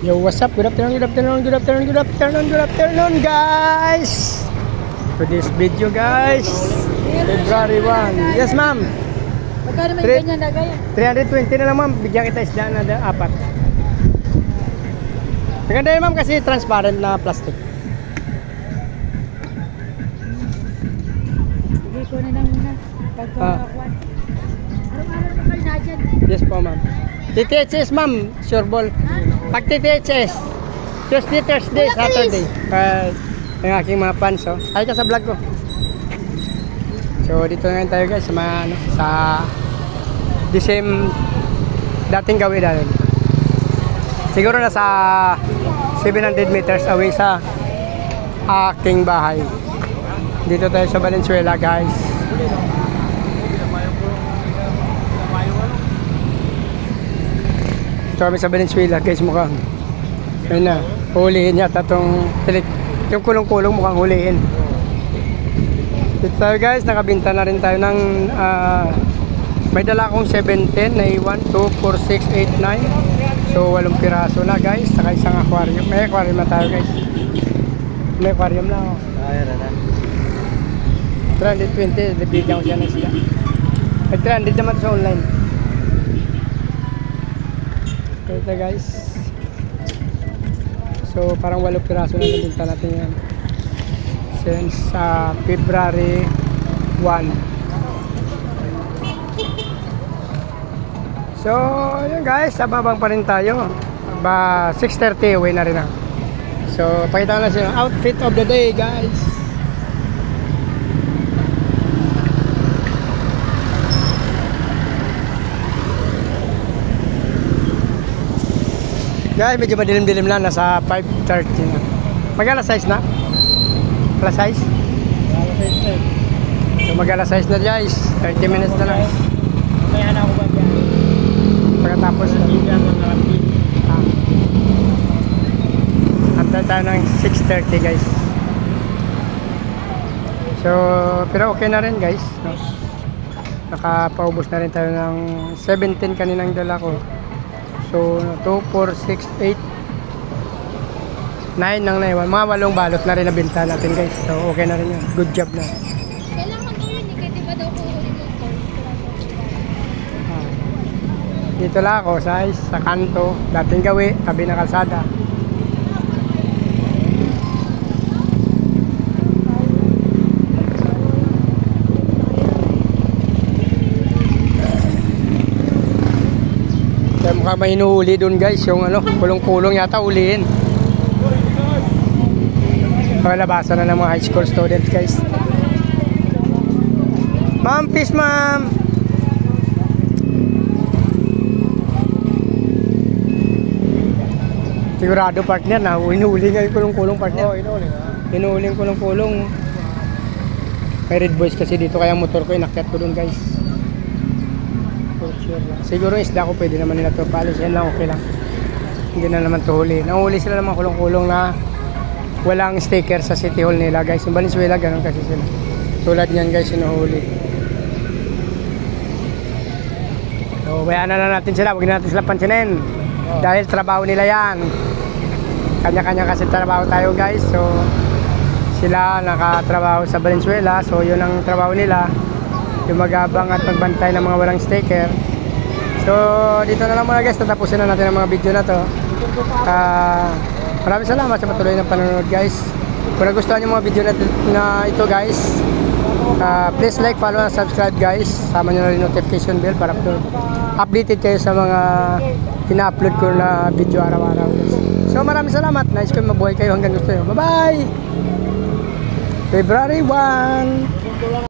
Yo, what's up? Good afternoon, guys! For this video, guys, February 1. Yes, ma'am. Magkano may ganyan na gaya? 320 na lang, ma'am. Bigyan kita isda na 4. Maganda yun, ma'am, kasi transparent na plastic. Hindi ko na lang muna. Pagkakakuan. Araw-araw na kayo na dyan. Yes po, ma'am. TTHS, ma'am. Sure ball. Pag TTHS, Tuesday, Thursday, Saturday. Ang aking mga fans, oh. Ay ka sa vlog ko. So, dito ngayon tayo, guys, sa mga, ano, sa the same dating gawin natin. Siguro na sa 700 meters away sa aking bahay. Dito tayo sa Valenzuela, guys. Dito kami sa Valenzuela, guys, mukhang ayun na, hulihin yata itong yung kulong-kulong mukhang hulihin. Dito tayo, guys, nakabinta na rin tayo ng may dala akong 710 na 1, 2, 4, 6, 8, 9. So 8 piraso na, guys, saka isang aquarium. May aquarium na tayo, guys. May aquarium na, oh. Ayun na. 320, nabigyan ko siya ng sila. At 300 naman sa online. Ito, guys. So parang 8 piraso na nabinta natin yan since February 1. So yun, guys, sababang pa rin tayo. 6:30 uwi na rin ako. So pakita ko na siya outfit of the day, guys. Guys, medyo madilim-dilim lang, nasa 5:30 na. Mag-alas size na? Alas size? So mag-alas size na, guys. 30 minutes na lang. Mamaya na ako ba yan? Pagkatapos hantay tayo ng 6:30, guys. So pero okay na rin, guys, no? Nakapaubos na rin tayo ng 17 kaninang dala ko. So 2, 4, 6, 8, 9 nang naiwan. Mga 8 balot na rin nabinta natin, guys. So okay na rin yun. Good job na. Kailangan ko yun, kasi di ba daw ko ulit ito? Dito lang ako sa kanto, dating gawi, tabi na kalsada. Kaya mukhang may hinuhuli doon, guys, yung ano, kulong-kulong yata ulihin. Paglabasan na ng mga high school students, guys. Ma'am, fish, ma'am. Sigurado, partner, na hinuhuli nga yung kulong-kulong, partner. Oo, hinuhuli yung kulong-kulong. May red boys kasi dito, kaya motor ko inakyat ko doon, guys. Siguro yung isda ko pwede naman nila to palis. Yan lang, okay lang. Hindi na naman to huli. Nahuli sila naman kulong-kulong na walang sticker sa City Hall nila, guys. Yung Valenzuela, ganun kasi sila. Tulad niyan, guys, sinuhuli. So bayaan na natin sila. Huwag na natin sila pansinin. Dahil trabaho nila yan. Kanya-kanya kasi trabaho tayo, guys. So sila nakatrabaho sa Valenzuela. So yun ang trabaho nila, yung mag-abang at magbantay ng mga walang sticker. So dito na lang muna, guys, tatapusin na natin ang mga video na to. Maraming salamat sa patuloy ng panonood, guys. Kung nagustuhan yung mga video na ito, guys, please like, follow, and subscribe, guys. Sama nyo na rin notification bell para updated kayo sa mga ina-upload ko na video araw-araw, guys. So maraming salamat. Nice ko mabuhay kayo hanggang gusto nyo. Bye bye. February 1.